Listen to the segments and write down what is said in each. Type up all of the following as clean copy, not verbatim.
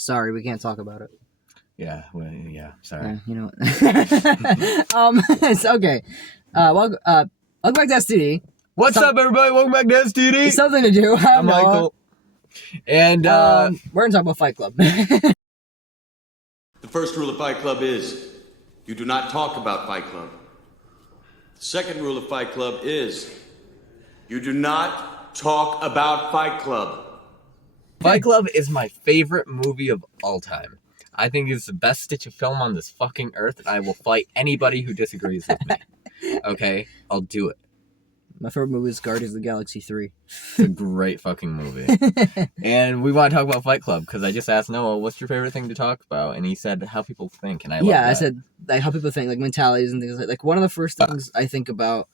Sorry, we can't talk about it. Yeah, well, yeah, sorry. Yeah, you know what? It's okay. Welcome back to STD. What's up, everybody? Welcome back to STD. It's something to do. I'm Michael. And, we're going to talk about Fight Club. The first rule of Fight Club is, you do not talk about Fight Club. The second rule of Fight Club is, you do not talk about Fight Club. Fight Club is my favorite movie of all time. I think it's the best stitch of film on this fucking earth, and I will fight anybody who disagrees with me. Okay? I'll do it. My favorite movie is Guardians of the Galaxy 3. It's a great fucking movie. And we want to talk about Fight Club, because I just asked Noah, what's your favorite thing to talk about? And he said, how people think, and I love that. I said, like, how people think, like, mentalities and things like one of the first things I think about,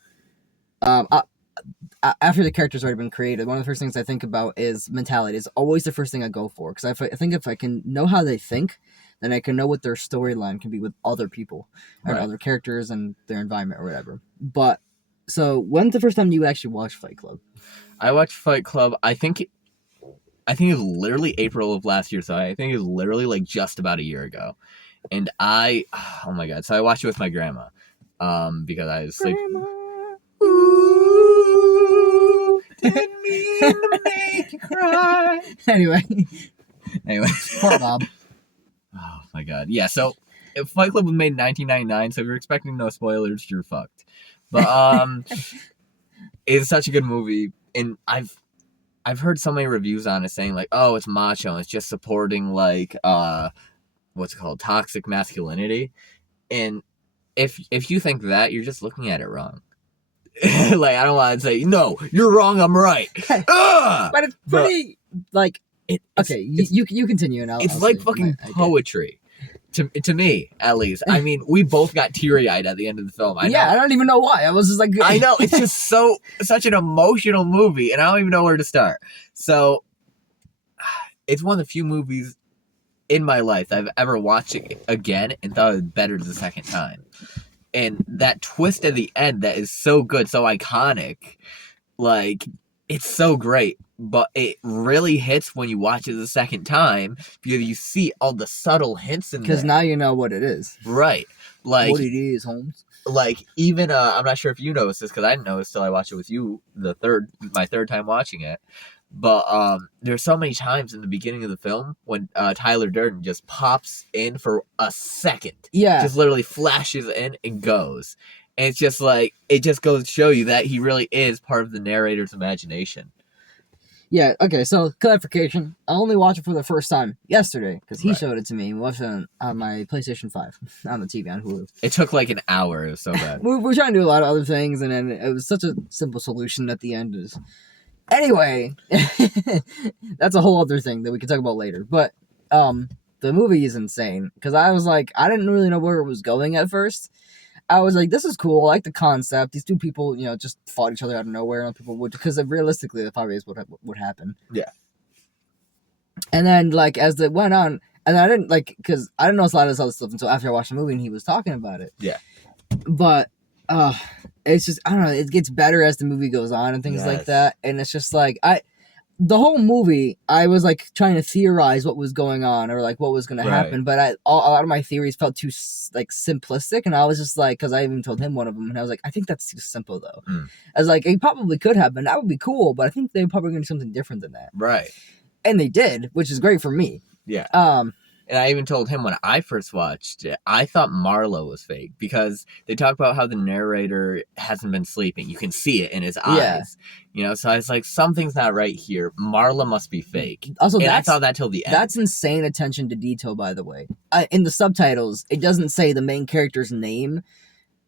after the character's already been created, one of the first things I think about is mentality. It's always the first thing I go for, because I think if I can know how they think, then I can know what their storyline can be with other people, or other characters and their environment or whatever. But, so, when's the first time you actually watched Fight Club? I watched Fight Club, I think it was literally April of last year, so I think it was literally like just about a year ago. And oh my god, so I watched it with my grandma, because I was Grandma. like, ooh, didn't mean to make you cry. Anyway. Poor Bob. Oh my god, yeah, so Fight Club was made in 1999, so if you're expecting no spoilers, you're fucked. But, it's such a good movie, and I've heard so many reviews on it saying, like, oh, it's macho, and it's just supporting, like, what's it called, toxic masculinity, and if you think that, you're just looking at it wrong. Like, I don't want to say, no, you're wrong, I'm right. But it's pretty, like, you continue, and It's like fucking poetry. To me, at least. I mean, we both got teary-eyed at the end of the film. I don't even know why. I was just like... I know, it's just such an emotional movie, and I don't even know where to start. So, it's one of the few movies in my life that I've ever watched it again and thought it was better the second time. And that twist at the end that is so good, so iconic, like, it's so great. But it really hits when you watch it the second time, because you see all the subtle hints in there. Because now you know what it is. Right. Like, what it is, Holmes. Like, even, I'm not sure if you noticed this, because I didn't notice till I watched it with you my third time watching it. But there's so many times in the beginning of the film when Tyler Durden just pops in for a second. Yeah. Just literally flashes in and goes. And it's just like, it just goes to show you that he really is part of the narrator's imagination. Yeah, okay, so clarification. I only watched it for the first time yesterday, because he showed it to me. We watched it on my PlayStation 5, on the TV, on Hulu. It took like an hour, it was so bad. We're trying to do a lot of other things, and then it was such a simple solution at the end. Anyway, that's a whole other thing that we can talk about later. But the movie is insane, because I was like, I didn't really know where it was going at first. I was like, this is cool. I like the concept. These two people, just fought each other out of nowhere, and people would, because realistically, that probably is what would happen. Yeah. And then, like, as it went on, and I didn't, like, because I didn't know a lot of this other stuff until after I watched the movie and he was talking about it. Yeah. But, it's just, I don't know, it gets better as the movie goes on and things like that. And it's just like, the whole movie, I was, like, trying to theorize what was going on or, like, what was going to happen. But a lot of my theories felt too, like, simplistic. And I was just like, because I even told him one of them. And I was like, I think that's too simple, though. I was like, it probably could happen. That would be cool. But I think they're probably going to do something different than that. Right. And they did, which is great for me. Yeah. And I even told him when I first watched it, I thought Marlo was fake, because they talk about how the narrator hasn't been sleeping. You can see it in his eyes. So I was like, something's not right here. Marla must be fake. Also, I thought that till the end. That's insane attention to detail, by the way. In the subtitles, it doesn't say the main character's name,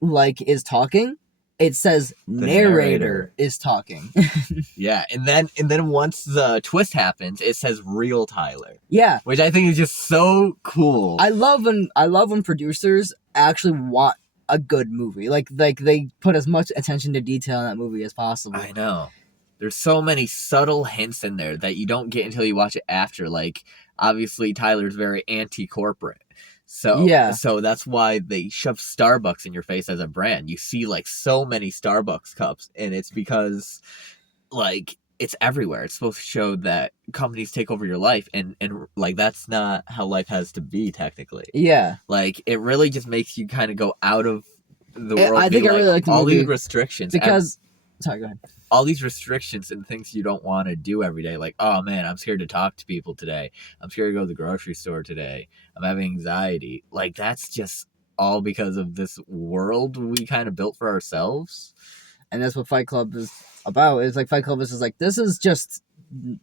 like, is talking. It says narrator is talking. Yeah, and then once the twist happens, it says real Tyler. Yeah, which I think is just so cool. I love when producers actually want a good movie. Like they put as much attention to detail in that movie as possible. I know. There's so many subtle hints in there that you don't get until you watch it after. Like, obviously Tyler's very anti-corporate. So that's why they shove Starbucks in your face as a brand. You see, like, so many Starbucks cups, and it's because, like, it's everywhere. It's supposed to show that companies take over your life, and like that's not how life has to be technically. Yeah. Like it really just makes you kind of go out of the world. I think I really like the all movie these restrictions because. Sorry, go ahead. All these restrictions and things you don't want to do every day. Like, oh man, I'm scared to talk to people today. I'm scared to go to the grocery store today. I'm having anxiety. Like that's just all because of this world we kind of built for ourselves. And that's what Fight Club is about. It's like Fight Club is just like, this is just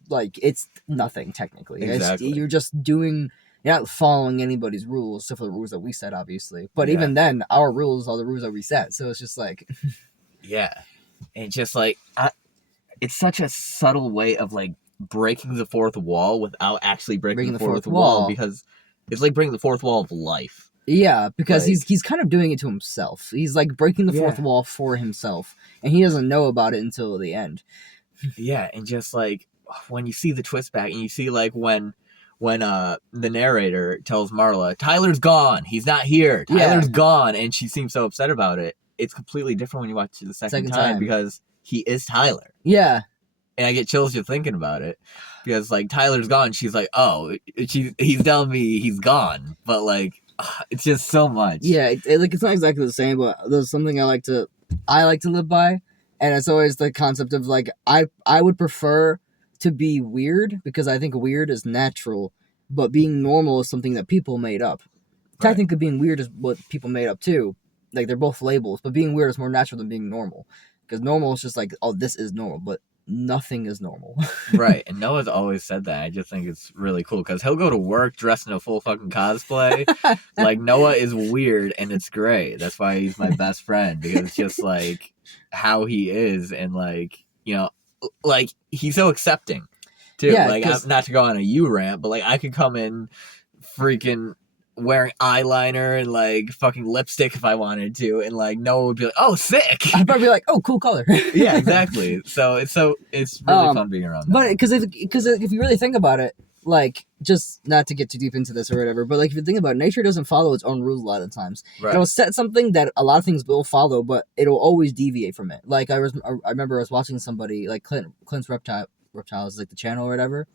like, it's nothing technically. Exactly. You're just doing, you're not following anybody's rules except for the rules that we set, obviously. But Yeah. even then, our rules are the rules that we set. So it's just like, yeah, and just like it's such a subtle way of like breaking the fourth wall without actually breaking the fourth wall, because it's like breaking the fourth wall of life. Yeah, because like, he's kind of doing it to himself. He's like breaking the fourth wall for himself, and he doesn't know about it until the end. Yeah, and just like when you see the twist back, and you see like when the narrator tells Marla, Tyler's gone, he's not here, Tyler's gone, and she seems so upset about it. It's completely different when you watch it the second time because he is Tyler. Yeah. And I get chills just thinking about it. Because, like, Tyler's gone. She's like, oh, he's telling me he's gone. But, like, it's just so much. Yeah, it's not exactly the same, but there's something I like to live by. And it's always the concept of, like, I would prefer to be weird because I think weird is natural. But being normal is something that people made up. Right. Technically, being weird is what people made up, too. Like, they're both labels. But being weird is more natural than being normal. Because normal is just like, oh, this is normal. But nothing is normal. Right, and Noah's always said that. I just think it's really cool because he'll go to work dressed in a full fucking cosplay. Like, Noah is weird, and it's great. That's why he's my best friend, because it's just like how he is, and like, you know, like he's so accepting too. Yeah, like, not to go on a you rant, but like I could come in freaking wearing eyeliner and like fucking lipstick if I wanted to, and like Noah would be like, "Oh, sick!" I'd probably be like, "Oh, cool color." Yeah, exactly. So it's really fun being around. But because if you really think about it, like, just not to get too deep into this or whatever, but like if you think about it, nature doesn't follow its own rules a lot of times. Right. It'll set something that a lot of things will follow, but it'll always deviate from it. Like I remember I was watching somebody like Clint's Reptiles, like the channel or whatever,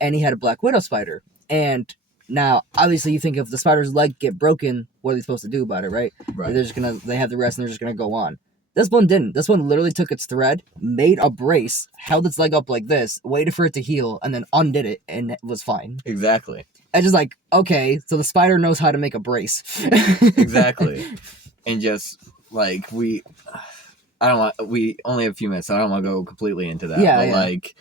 and he had a black widow spider. And now, obviously, you think if the spider's leg get broken, what are they supposed to do about it, right? Right. They have the rest and they're just gonna go on. This one didn't. This one literally took its thread, made a brace, held its leg up like this, waited for it to heal, and then undid it, and it was fine. Exactly. I just like, okay, so the spider knows how to make a brace. Exactly. And just like we only have a few minutes, so I don't want to go completely into that. Yeah, but like,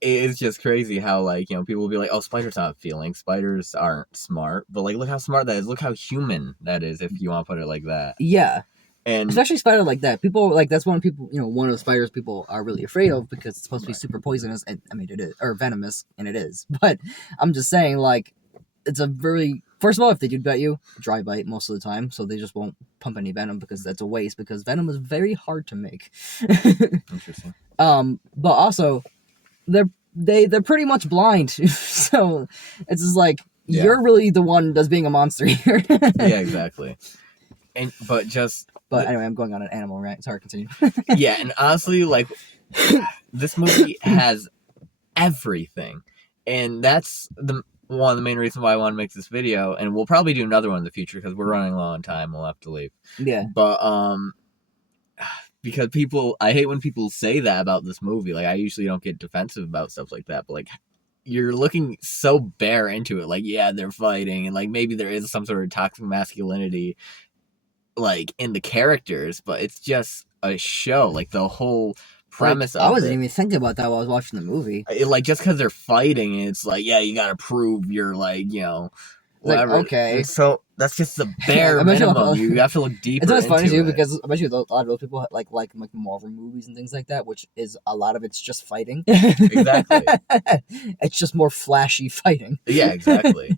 it's just crazy how, like, you know, people will be like, oh, spiders not feeling, spiders aren't smart, but like, look how smart that is, look how human that is, if you want to put it like that. Yeah. And especially spider like that, people like, that's one of the spiders people are really afraid of because it's supposed to be super poisonous, and I mean it is, or venomous, and it is. But I'm just saying, like, it's a very, first of all, if they do bite you, dry bite most of the time, so they just won't pump any venom because that's a waste, because venom is very hard to make. Interesting. But also, they're pretty much blind, so it's just like, you're really the one that's being a monster here. Yeah, exactly. But anyway, I'm going on an animal rant. Sorry, continue. Yeah, and honestly, like, this movie has everything, and that's one of the main reasons why I want to make this video, and we'll probably do another one in the future because we're running low on time. We'll have to leave. Yeah. But because I hate when people say that about this movie. Like, I usually don't get defensive about stuff like that, but like, you're looking so bare into it. Like, yeah, they're fighting, and like maybe there is some sort of toxic masculinity, like, in the characters, but it's just a show. Like, the whole premise of I wasn't even thinking about that while I was watching the movie. Like, just because they're fighting, it's like, yeah, you gotta prove you're, like, you know, whatever. Like, okay. And so that's just the bare minimum. You have to look deeper into it. It's funny, too, because I bet you a lot of those people like Marvel movies and things like that, which is a lot of it's just fighting. Exactly. It's just more flashy fighting. Yeah, exactly.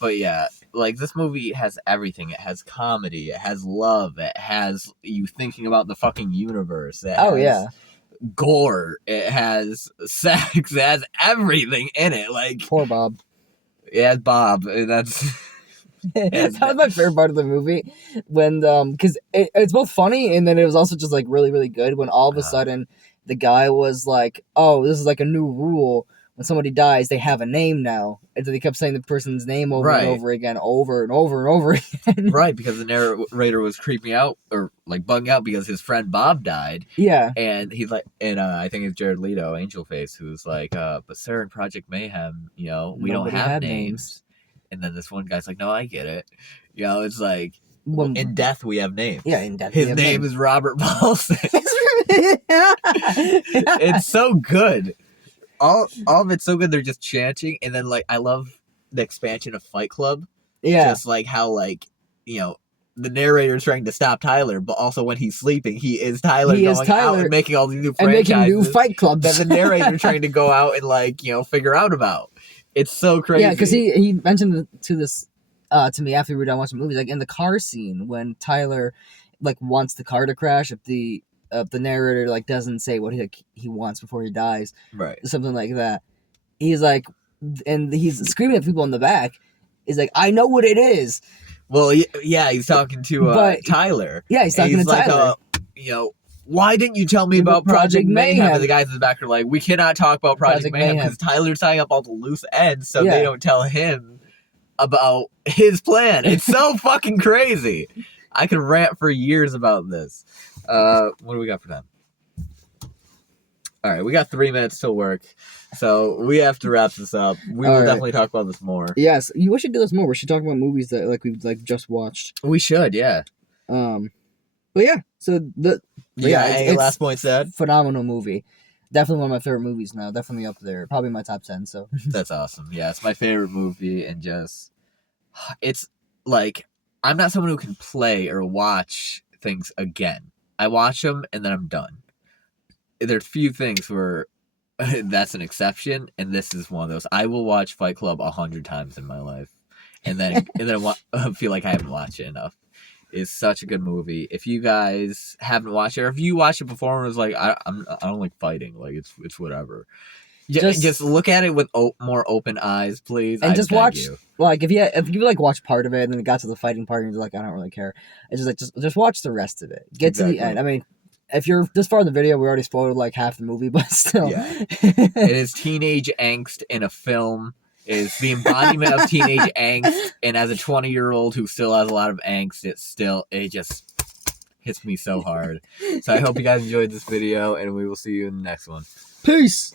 But yeah, like, this movie has everything. It has comedy. It has love. It has you thinking about the fucking universe. It has gore. It has sex. It has everything in it. Like, poor Bob. Yeah, Bob. That's that was my favorite part of the movie, when because it's both funny and then it was also just like really, really good when all of a sudden the guy was like, "Oh, this is like a new rule. When somebody dies, they have a name now." And so they kept saying the person's name over and over again, over and over and over again. Right, because the narrator was creeping out or like bugging out because his friend Bob died. Yeah. And he's like, and I think it's Jared Leto, Angel Face, who's like, but sir, in Project Mayhem, we Nobody don't have had names. And then this one guy's like, no, I get it. It's like, When, in death we have names. Yeah, in death his name is Robert Paulson. It's so good. All of it's so good. They're just chanting, and then like I love the expansion of Fight Club. Yeah, just like how like the narrator is trying to stop Tyler, but also when he's sleeping, he is Tyler out and making all these new franchises and making new Fight Clubs that the narrator trying to go out and like figure out about. It's so crazy. Yeah, because he mentioned to me after we were done watching movies, like in the car scene when Tyler like wants the car to crash, if the narrator like doesn't say what he wants before he dies, right? Something like that. He's like, and he's screaming at people in the back. He's like, I know what it is. Well, yeah, he's talking to Tyler. Yeah, he's talking to Tyler. Why didn't you tell me about Project Mayhem? And the guys in the back are like, we cannot talk about Project Mayhem because Tyler's tying up all the loose ends, so they don't tell him about his plan. It's so fucking crazy. I could rant for years about this. What do we got for time? All right, we got 3 minutes till work, so we have to wrap this up. We will definitely talk about this more. Yes, we should do this more. We should talk about movies that like we've like just watched. We should, yeah. But yeah, so any last point said? Phenomenal movie. Definitely one of my favorite movies now. Definitely up there. Probably my top 10. So that's awesome. Yeah, it's my favorite movie, and it's like I'm not someone who can play or watch things again. I watch them and then I'm done. There's few things where that's an exception, and this is one of those. I will watch Fight Club 100 times in my life, and then feel like I haven't watched it enough. It's such a good movie. If you guys haven't watched it, or if you watched it before and was like, I don't like fighting, like it's whatever. Just look at it with more open eyes, please. And just watch, like if you like watch part of it and then it got to the fighting part and you're like, I don't really care. It's just like just watch the rest of it. Get to the end. I mean, if you're this far in the video, we already spoiled like half the movie, but still, it is teenage angst in a film. It is the embodiment of teenage angst, and as a 20-year-old who still has a lot of angst, it just hits me so hard. So I hope you guys enjoyed this video, and we will see you in the next one. Peace.